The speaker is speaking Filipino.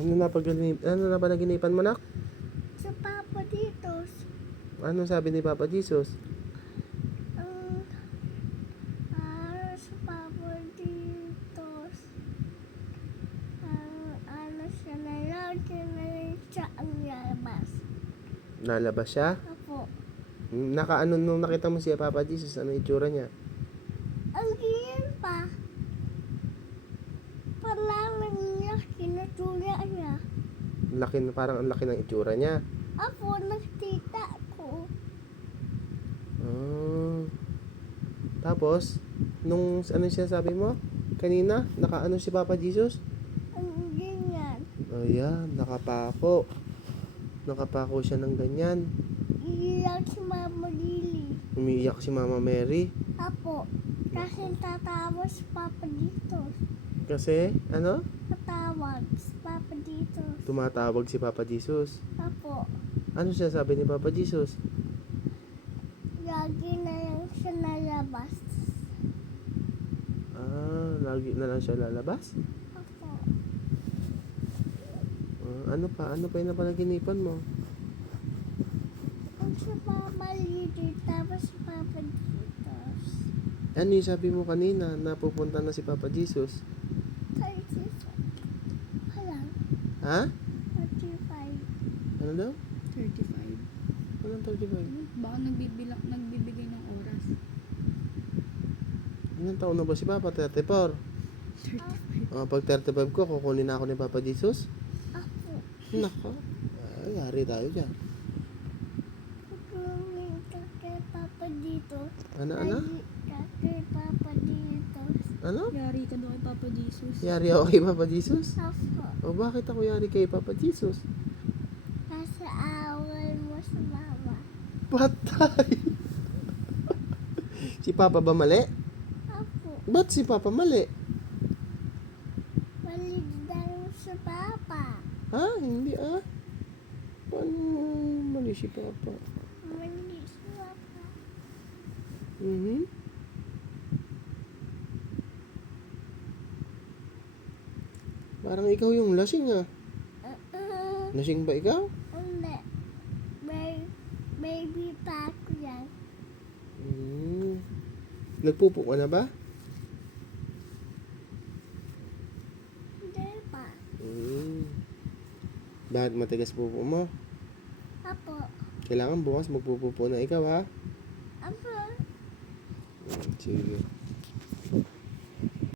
Ano na panaginipan mo, nak? Sa Papa dito. Ano sabi ni Papa Jesus? Ang sa Papa dito. Ano siya na lang siya ang lalabas. Nalabas siya? Apo. Nakaano nung nakita mo si Papa Jesus, ano itsura niya? Ang ganyan pa. Parang laki na tulya niya. Parang ang laki ng itsura niya. Apo, nakita ko. Tapos, nung ano siya sabi mo? Kanina, nakaano si Papa Jesus? Ang ganyan. Oh, yan, nakapako. Nakapako siya ng ganyan. Iiyak si Mama Lily. Umiiyak si Mama Mary. Apo, kasi tatawag si Papa dito. Kasi, ano? Tatawag si Papa dito. Tumatawag si Papa Jesus. Apo, Ano siya sabi ni Papa Jesus? lagi na lang siya nalabas. Lagi na lang siya lalabas? Apo, Ano pa? Ano pa yung napanaginipan mo? ang si Mama Lily, tapos si Papa dito. Ano yung sabi mo kanina na pupunta na si Papa Jesus? Kay Tito. Walang, Ha? 35. Ano daw? 35. Anong 35? Baka nagbibigay ng oras. Ilang taon na ba si Papa? 34. 35. Pag 35 ko, kukunin na ako ni Papa Jesus? Apo, Nako. Yari tayo dyan. kukunin ka kay Papa dito. Ano? Kay Papa dito. Ano? Yari ka daw kay Papa Jesus. Yari ako kay Papa Jesus? Apo, Bakit ako yari kay Papa Jesus? kasi awal mo sa mama. Patay! Si Papa ba mali? Apo, Ba't si Papa mali? maligdan sa Papa. Ha? Hindi Paano mali si Papa? Mali sa Papa. Parang ikaw yung lasing Lasing ba ikaw? Hindi. Baby pa ako yan. Nagpupo ka na ba? Hindi pa. Bakit matigas pupo mo? Apo, Kailangan bukas magpupupo na ikaw, ha? apo. Sige.